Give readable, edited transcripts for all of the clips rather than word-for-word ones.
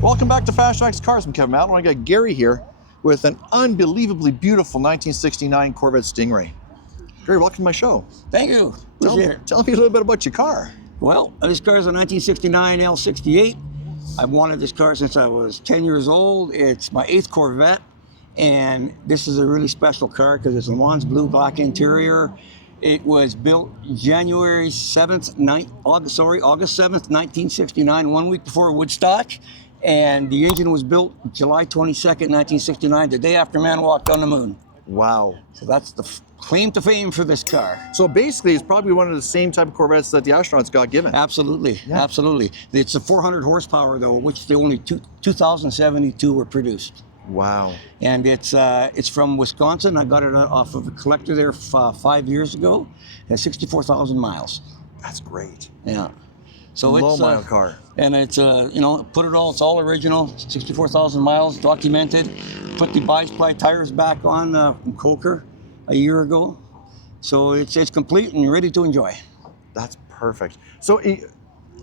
Welcome back to FasTrax Cars. I'm Kevin Matlo. I got Gary here with an unbelievably beautiful 1969 Corvette Stingray. Gary, welcome to my show. Thank you. Tell me a little bit about your car. Well, this car is a 1969 L68. I've wanted this car since I was 10 years old. It's my 8th Corvette, and this is a really special car because it's a Le Mans blue black interior. It was built August 7th, 1969, 1 week before Woodstock. And the engine was built July 22nd, 1969, the day after man walked on the moon. Wow. So that's the claim to fame for this car. So basically, it's probably one of the same type of Corvettes that the astronauts got given. Absolutely, absolutely. It's a 400 horsepower though, which the only 2,072 were produced. Wow. And it's from Wisconsin. I got it off of a collector there 5 years ago. It has 64,000 miles. That's great. Yeah. So low it's mile car. And it's you know, it's all original, 64,000 miles, documented. Put the bi-ply tires back on from Coker a year ago. So it's complete and ready to enjoy. That's perfect. So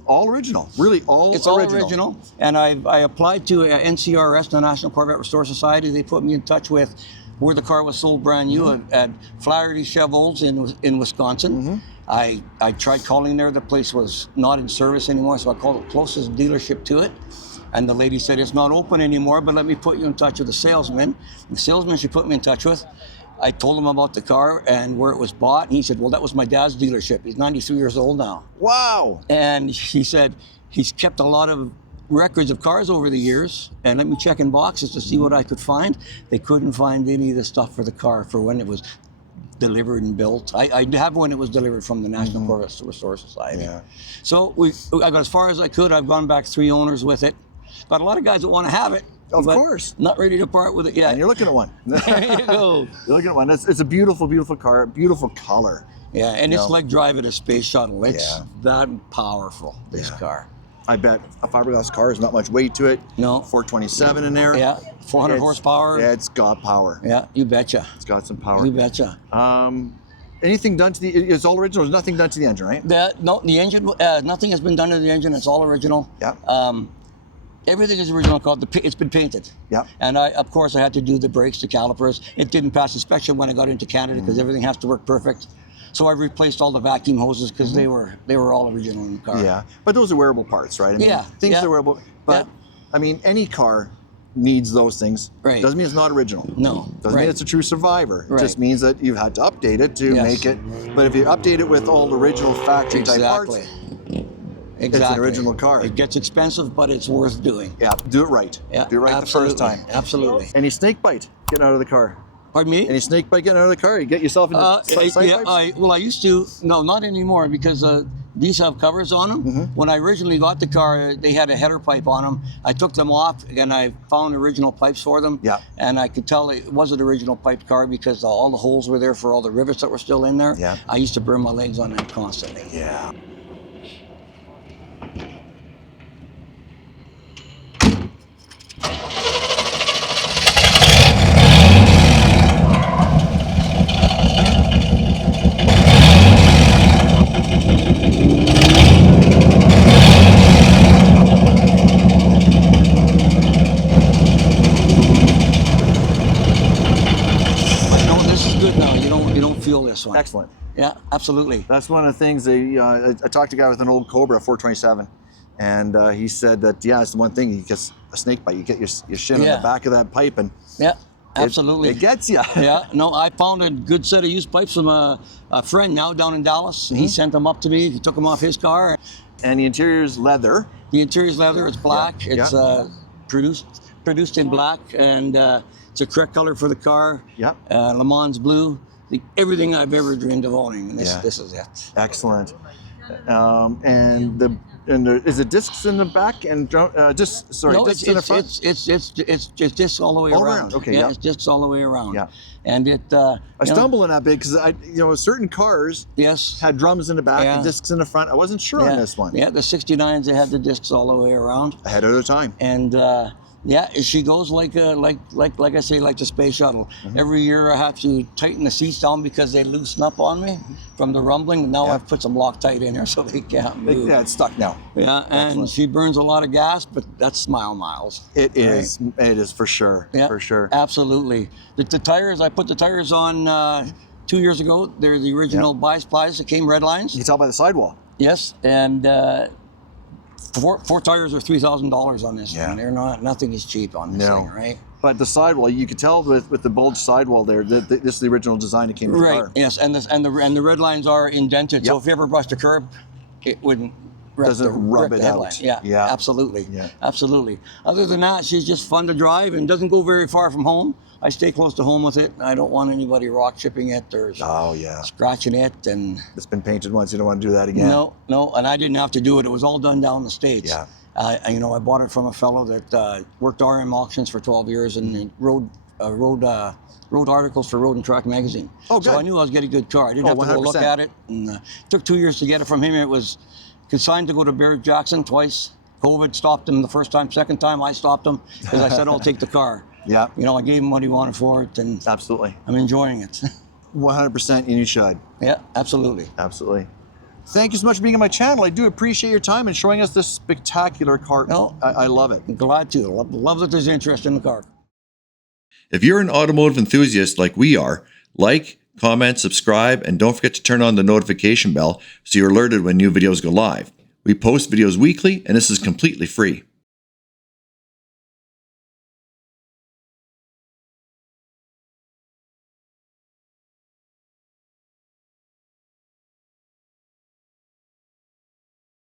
all original, really all original. It's all original. And I applied to NCRS, the National Corvette Restore Society. They put me in touch with where the car was sold brand new at Flaherty Chevrolet in Wisconsin. I tried calling there. The place was not in service anymore, so I called the closest dealership to it. And the lady said, it's not open anymore, but let me put you in touch with the salesman. The salesman she put me in touch with, I told him about the car and where it was bought. And he said, well, that was my dad's dealership. He's 93 years old now. Wow. And he said, he's kept a lot of records of cars over the years, and let me check in boxes to see what I could find. They couldn't find any of the stuff for the car for when it was delivered and built. I have one that was delivered from the National Corvette Restore Society. Yeah. So I got as far as I could. I've gone back 3 owners with it. Got a lot of guys that want to have it. Of course. Not ready to part with it yet. And you're looking at one. There you go. You're looking at one. It's a beautiful, beautiful car, beautiful color. Yeah, and it's like driving a space shuttle. It's that powerful, this car. I bet a fiberglass car is not much weight to it. No. 427 in there. Yeah, 400 horsepower. Yeah, it's got power. Yeah, you betcha. It's got some power. You betcha. Anything done to the, it's all original, there's nothing done to the engine, right? No, the engine, nothing has been done to the engine, it's all original. Yeah. Everything is original, it's been painted. Yeah. And of course I had to do the brakes, the calipers. It didn't pass inspection when I got into Canada because everything has to work perfect. So I replaced all the vacuum hoses because they were all original in the car. Yeah, but those are wearable parts, right? I mean, things are wearable. But I mean, any car needs those things. Right. Doesn't mean it's not original. No. Doesn't mean it's a true survivor. Right. It just means that you've had to update it to make it. But if you update it with all the original factory type parts, it's an original car. It gets expensive, but it's worth doing. Yeah, do it right. Yeah, do it right the first time. Absolutely. Any snake bite getting out of the car? Pardon me? Any snake bite getting out of the car? You get yourself in the side pipes? I used to. No, not anymore because these have covers on them. When I originally got the car, they had a header pipe on them. I took them off and I found original pipes for them. Yeah. And I could tell it was an original piped car because all the holes were there for all the rivets that were still in there. Yeah. I used to burn my legs on them constantly. Yeah. One. Excellent. Yeah, absolutely. That's one of the things. I talked to a guy with an old Cobra 427, and he said that it's the one thing. He gets a snake bite. You get your shin on the back of that pipe, and absolutely, it gets you. Yeah. No, I found a good set of used pipes from a friend now down in Dallas. He sent them up to me. He took them off his car. And the interior's leather. The interior's leather. It's black. It's produced in black, and it's a correct color for the car. Yeah. Le Mans blue. Everything I've ever dreamed of owning, and this is it. Excellent. And the And is it discs in the back and discs in the front? It's just discs all the way around. Okay, yeah, it's discs all the way around. Yeah. And it. I stumble in that bit because certain cars had drums in the back and discs in the front. I wasn't sure on this one. Yeah, the 69s, they had the discs all the way around. Ahead of the time. And yeah, she goes like I say, like the space shuttle. Every year I have to tighten the seats down because they loosen up on me from the rumbling. Now I've put some Loctite in there so they can't move. Yeah, it's stuck now. Yeah, and she burns a lot of gas, but that's smile miles. It is. It is for sure. Yeah, for sure. Absolutely. The tires, I put the tires on 2 years ago. They're the original bias plies that came red lines. You can tell by the sidewall. Yes, and four tires are $3,000 on this one. They're nothing is cheap on this thing, right? But the sidewall, you could tell with the bulge sidewall there that this is the original design that came with the car. Yes, and the red lines are indented, so if you ever brushed a curb, it wouldn't rip the headline. Yeah, absolutely. Yeah. Absolutely. Other than that, she's just fun to drive and doesn't go very far from home. I stay close to home with it. I don't want anybody rock chipping it or scratching it. And it's been painted once. You don't want to do that again. No, and I didn't have to do it. It was all done down in the States. Yeah. I bought it from a fellow that worked RM auctions for 12 years and wrote articles for Road and Track magazine. Oh, good. So I knew I was getting a good car. I didn't have to go look at it. And it took 2 years to get it from him. It was consigned to go to Barrett Jackson twice. COVID stopped him the first time. Second time, I stopped him because I said, I'll take the car. Yeah. I gave him what he wanted for it, and absolutely, I'm enjoying it. 100%, and you should. Yeah, absolutely. Absolutely. Thank you so much for being on my channel. I do appreciate your time and showing us this spectacular car. No, I love it. I'm glad to. Love that there's interest in the car. If you're an automotive enthusiast like we are, like, comment, subscribe, and don't forget to turn on the notification bell so you're alerted when new videos go live. We post videos weekly, and this is completely free.